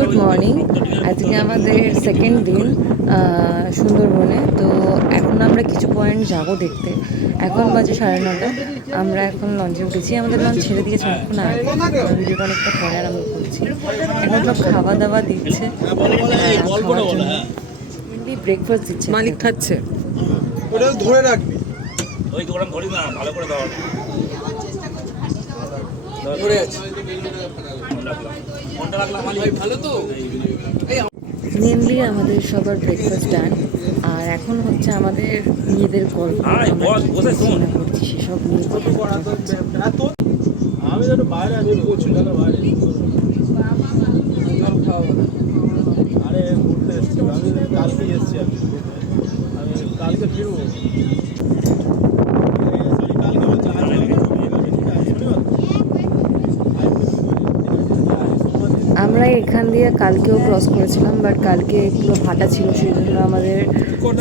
Good morning. আজকে আমাদের second দিন সুন্দরবনে। তো এখন আমরা কিছু পয়েন্ট যাব দেখতে। এখন বাজে 9:30। আমরা এখন লঞ্চে উঠেছি, আমাদের লঞ্চ ছেড়ে দিয়েছে অনেকক্ষণ আগে। আমরা ভিডিওটা অনেকটা পরে আরম্ভ করছি। এখন সব খাওয়া দাওয়া দিচ্ছে, খাওয়ার জন্য মেনলি ব্রেকফাস্ট দিচ্ছে। মালিক খাচ্ছে, ওটা ধরে রাখবি। ওই দোকান ধরি না, ভালো করে দাও। ধরে আছে। ফোনটা রাখলাম মালিক, ভালো তো? মেনলি আমাদের সবার ব্রেকফাস্ট ডান, আর এখন হচ্ছে আমাদের নিজেদের গল্প। আমরা কি করছি না করছি সেসব নিয়ে কথাবার্তা হচ্ছে। আমি তো বাইরে আছি, প্রচুর জায়গা বাইরে। আরে ঘুরতে এসছি, আমি কালকে এসছি। আমি কালকে ফিরবো। আমরা এখান দিয়ে কালকেও ক্রস করেছিলাম, বাট কালকে পুরো ভাটা ছিল, সেই জন্য আমাদের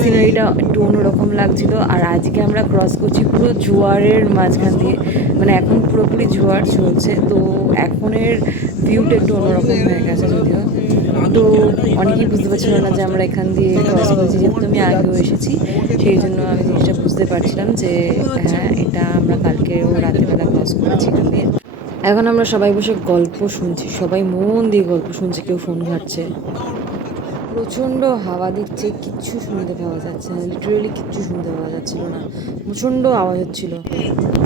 সিনারিটা একটু অন্যরকম লাগছিল। আর আজকে আমরা ক্রস করছি পুরো জোয়ারের মাঝখান দিয়ে, মানে এখন পুরোপুরি জোয়ার চলছে। তো এখনের ভিউটা একটু অন্যরকম হয়ে গেছে যদিও। তো অনেকেই বুঝতে পারছিল না যে আমরা এখান দিয়ে ক্রস করেছি, যেহেতু আমি আগেও এসেছি সেই জন্য আমি জিনিসটা বুঝতে পারছিলাম যে হ্যাঁ, এটা আমরা কালকেও রাতেরবেলা ক্রস করেছি এখান দিয়ে। এখন আমরা সবাই বসে গল্প শুনছি, সবাই মন দিয়ে গল্প শুনছে, কেউ ফোন ঘাটছে। প্রচণ্ড হাওয়া দিচ্ছে, কিচ্ছু শুনতে পাওয়া যাচ্ছে না, লিটারেলি কিচ্ছু শুনতে পাওয়া যাচ্ছিল না, প্রচণ্ড আওয়াজ হচ্ছিল।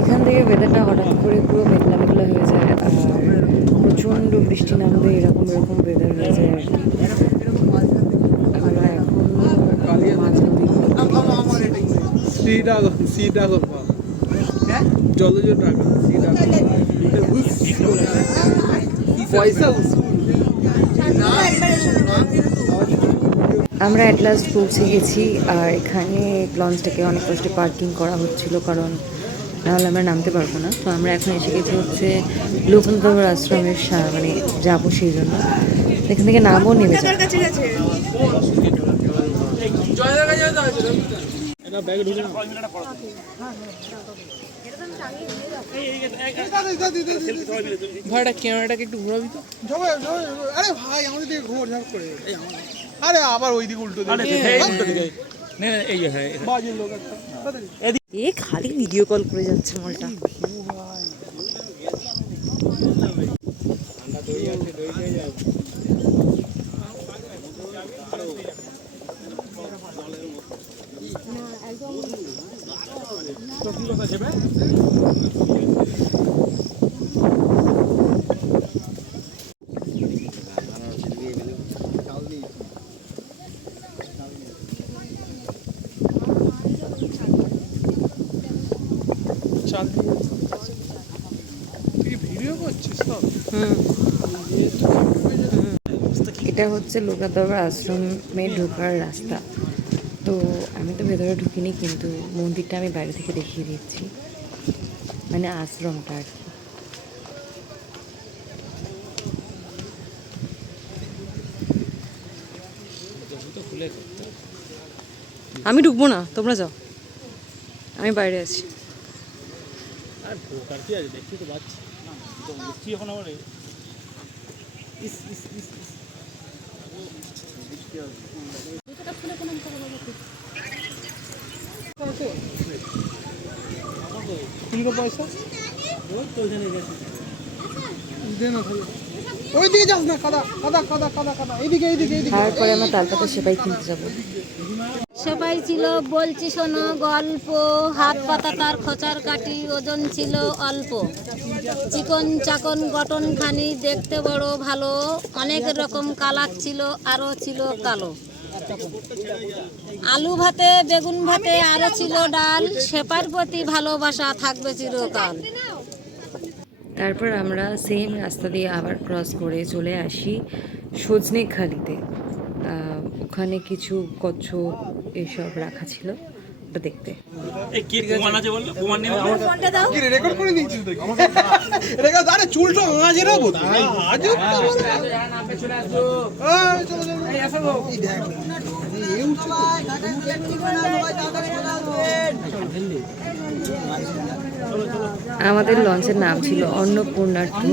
এখান থেকে ওয়েদারটা হঠাৎ করে পুরো মেঘলা মেঘলা হয়ে যায়, আর প্রচণ্ড বৃষ্টি নামবে, এরকম ওয়েদার হয়ে যায় আর কি। আমরা এখন মাঝ নদীর জলজ টাকা পয়সা। আমরা অ্যাট লাস্ট পৌঁছে গেছি, আর এখানে লঞ্চটাকে অনেক কষ্টে পার্কিং করা হচ্ছিল, কারণ নাহলে আমরা নামতে পারবো না। তো আমরা এখন এসে গেছি হচ্ছে লোকনাথ আশ্রমের মানে যাবো, সেই জন্য এখান থেকে নামও নেমে যাবো। ভাইটা ক্যামেরাটাকে একটু ঘোরাবি তো। আরে ভাই আমাদের দিকে ঘোর ঝাড় করে, আরে আবার ওই দিকে উল্টো এ খালি ভিডিও কল করে যাচ্ছে মলটা। এটা হচ্ছে লোকনাথ আশ্রমে ঢোকার রাস্তা। তো আমি তো ভেতরে ঢুকিনি, কিন্তু মন্দিরটা আমি বাইরে থেকে দেখিয়ে দিচ্ছি, মানে আশ্রমটা আর কি। আমি ঢুকবো না, তোমরা যাও, আমি বাইরে আছি। পয়সা ওই দিকে যাস না, কাদা কাদা কাদা কাদা কাদা, এইদিকে এইদিকে এইদিকে। তারপরে আমরা তালপাতা সেবাই কিনতে যাবো। সবাই ছিল বলছি শোনো গল্প, হাত পাতা তার খোঁচার কাটি, ওজন ছিল অল্প, চিকন চাকন গঠনখানি, দেখতে বড় ভালো, অনেক রকম কালার ছিল, আরও ছিল কালো। আলু ভাতে বেগুন ভাতে আরও ছিল ডাল, সেপার প্রতি ভালোবাসা থাকবে চিরকাল। তারপর আমরা সেম রাস্তা দিয়ে আবার ক্রস করে চলে আসি সজনেখালিতে। ওখানে কিছু কচ্ছপ এসব রাখা ছিল, ওটা দেখতে। রেকর্ড করে দিয়েছিস দেখি। আরে চুলটা মাঝে রাখবো আজ আমাদের লঞ্চের নাম ছিল অন্নপূর্ণা টু,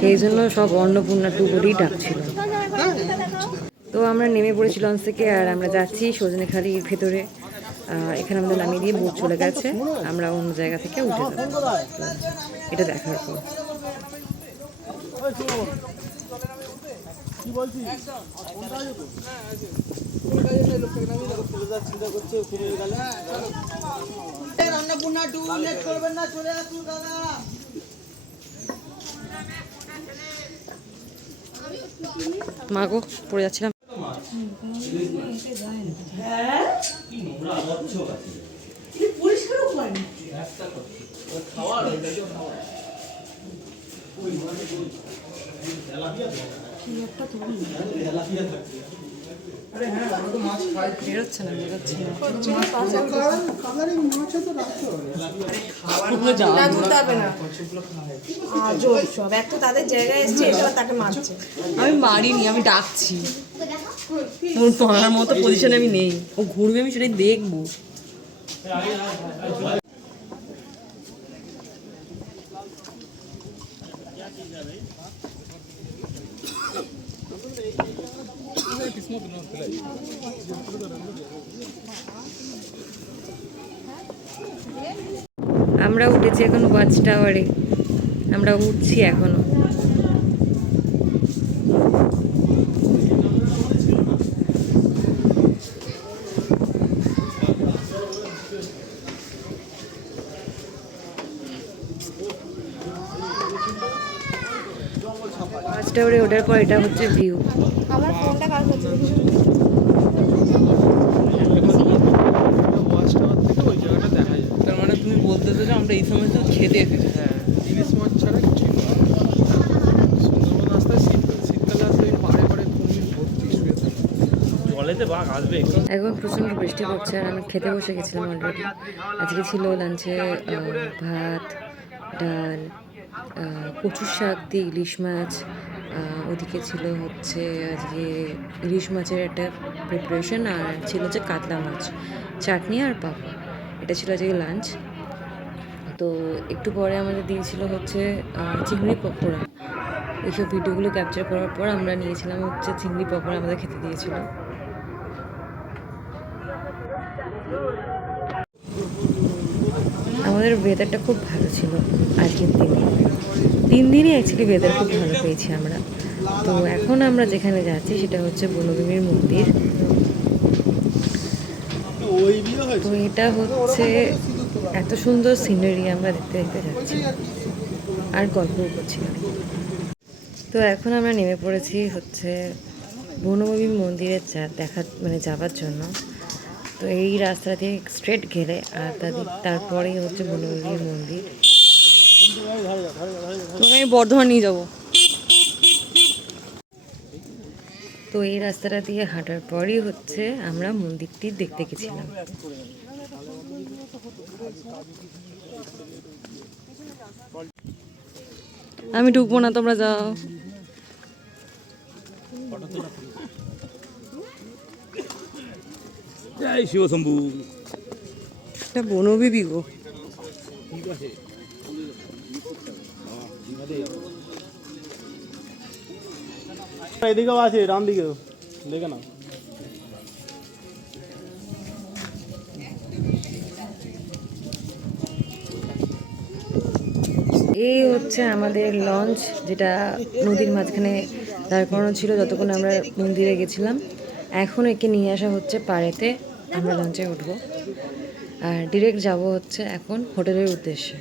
সেই জন্য সব অন্নপূর্ণা টু বলেই ডাকছিল। তো আমরা নেমে পড়েছি লঞ্চ থেকে, আর আমরা যাচ্ছি সজনেখালির ভেতরে। এখানে আমাদের নামিয়ে দিয়ে বোট চলে গেছে, আমরা অন্য জায়গা থেকে উঠে যাবো এটা দেখার পর। মাগো পড়ে যাচ্ছিলাম। বেরোচ্ছে না বেরোচ্ছে না। তাদের জায়গায় এসছে, এবার তাকে মারছে। আমি মারিনি, আমি ডাকছি। ওর মারার মতো পজিশনে আমি নেই, ও ঘুরবে আমি সেটাই দেখবো। আমরা উঠেছি এখন ওয়াচ টাওয়ারে, আমরা উঠছি এখনো। ওয়াচ টাওয়ারে ওঠার পর এটা হচ্ছে ভিউ। আমার ফোনটা কার করছে? তার মানে তুমি বলতেছো যে আমরা এই সময় তো খেতে এসেছি। হ্যাঁ, ইলিশ মাছ ছাড়া কিছুই না। সুন্দরবন রাস্তায় শীতকালে আসলে পাড়ে পাড়ে কুমির ভর্তি শুয়ে থাকে। জলেতে বাঘ আসবে। এখন প্রচণ্ড বৃষ্টি পড়ছে আর আমি খেতে বসে গেছিলাম অলরেডি। আজকে ছিল লাঞ্চে ভাত, ডাল, কচুর শাক দিয়ে ইলিশ মাছ, ওদিকে ছিল হচ্ছে আজকে ইলিশ মাছের একটা প্রিপারেশন, আর ছিল হচ্ছে কাতলা মাছ, চাটনি আর পাপড়। এটা ছিল আজকে লাঞ্চ। তো একটু পরে আমাদের দিয়েছিল হচ্ছে চিংড়ি পকোড়া। এইসব ভিডিওগুলো ক্যাপচার করার পর আমরা নিয়েছিলাম হচ্ছে চিংড়ি পকোড়া, আমাদের খেতে দিয়েছিল। আমাদের ওয়েদারটা খুব ভালো ছিল আজকের দিনে, 3 দিনই অ্যাকচুয়ালি ওয়েদার খুব ভালো পেয়েছি আমরা। তো এখন আমরা যেখানে যাচ্ছি সেটা হচ্ছে বনভূমির মন্দির। তো এটা হচ্ছে এত সুন্দর সিনারি আমরা দেখতে দেখতে যাচ্ছি আর গল্পও করছিলাম। তো এখন আমরা নেমে পড়েছি হচ্ছে বনভূমি মন্দিরে যাওয়ার জন্য। তো এই রাস্তা দিয়ে স্ট্রেট গেলে আর তারপরেই হচ্ছে বনভূমির মন্দির। তোকে আমি বর্ধমান নিয়ে যাবো। তো এই রাস্তাটা দিয়ে হাঁটার পরই হচ্ছে আমরা মন্দিরটি দেখতে গেছিলাম। আমি ঢুকবো না, তোমরা যাও। জয় শিব শম্ভু। এটা বনবিবি গো। এদিকেও আছে, ডান দিকেও দেখে না। এই হচ্ছে আমাদের লঞ্চ, যেটা নদীর মাঝখানে দাঁড় করানো ছিল যতক্ষণ আমরা মন্দিরে গেছিলাম। এখন একে নিয়ে আসা হচ্ছে পাড়েতে, আমরা লঞ্চে উঠবো আর ডিরেক্ট যাব হচ্ছে এখন হোটেলের উদ্দেশ্যে।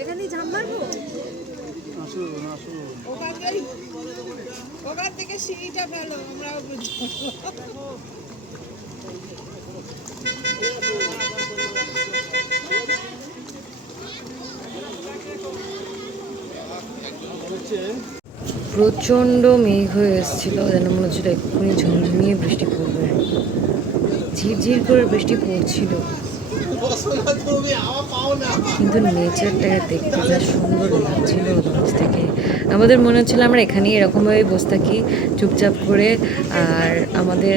এখানেই ঝাম মারবো। ওখান থেকে সিঁড়িটা ফেলো, আমরাও বুঝবো। প্রচণ্ড মেঘ হয়ে এসেছিল, যেন মনে হচ্ছিল এক্ষুনি ঝমঝমিয়ে বৃষ্টি পড়বে। ঝিরঝির করে বৃষ্টি পড়ছিল। কিন্তু নেচারটাকে দেখতে যা সুন্দর লাগছিল লঞ্চ থেকে, আমাদের মনে হচ্ছিল আমরা এখানেই এরকমভাবে বসে থাকি চুপচাপ করে, আর আমাদের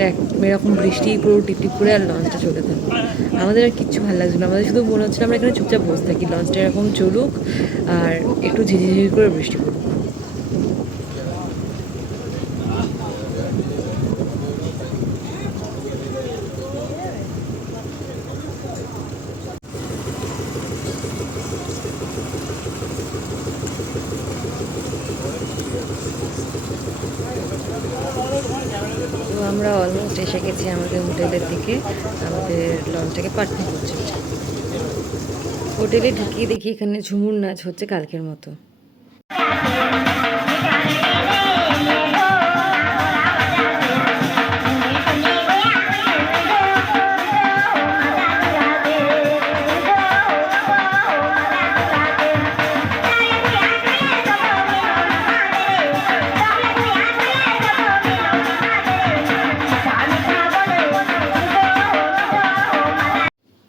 এরকম বৃষ্টি পুরো টিপটিপ করে আর লঞ্চটা চলে থাকবে। আমাদের আর কিচ্ছু ভালো লাগছিল না, আমাদের শুধু মনে হচ্ছিল আমরা এখানে চুপচাপ বসে থাকি, লঞ্চটা এরকম চলুক আর একটু ঝিঝিঝিঝি করে বৃষ্টি পড়ুক। তো আমরা অলমোস্ট এসে গেছি আমাদের হোটেলের দিকে, আমাদের লঞ্চটাকে পার্কিং করছে। হোটেলে ঢুকিয়ে দেখি এখানে ঝুমুর নাচ হচ্ছে কালকের মতো।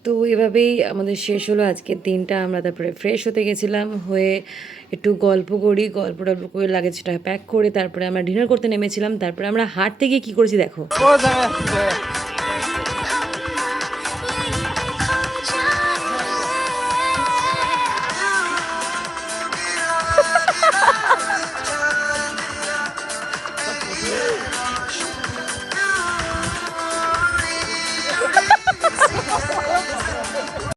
তো এভাবেই আমাদের শেষ হলো আজকের দিনটা। আমরা তারপরে ফ্রেশ হতে গেছিলাম, হয়ে একটু গল্প টল্প করে লাগেজটা প্যাক করে তারপরে আমরা ডিনার করতে নেমেছিলাম। তারপরে আমরা হাঁটতে গিয়ে কী করেছি দেখো।